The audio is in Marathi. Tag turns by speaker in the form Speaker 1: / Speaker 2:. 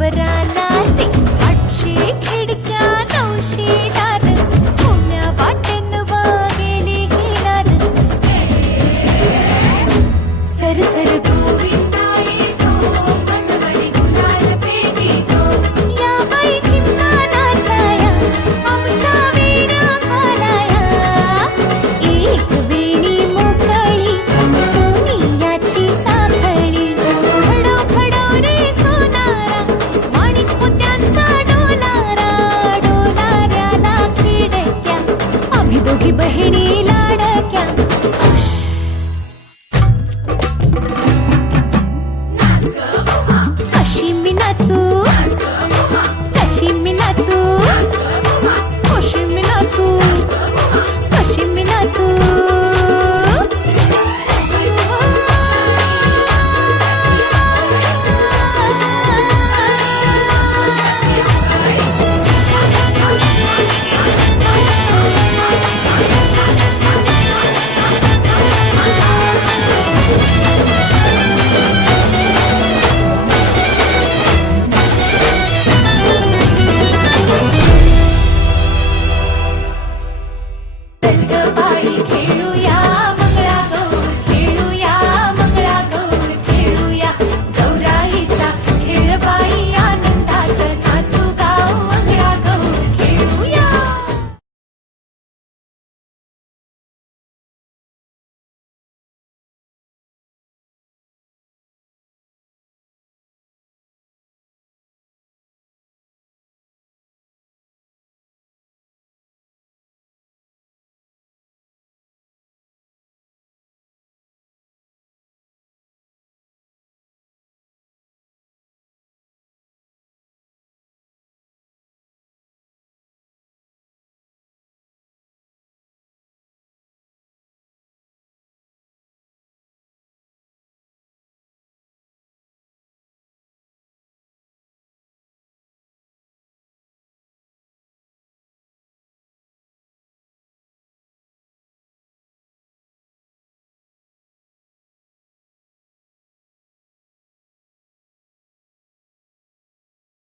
Speaker 1: नवरा नाचे आठशे खिडक्या नऊशे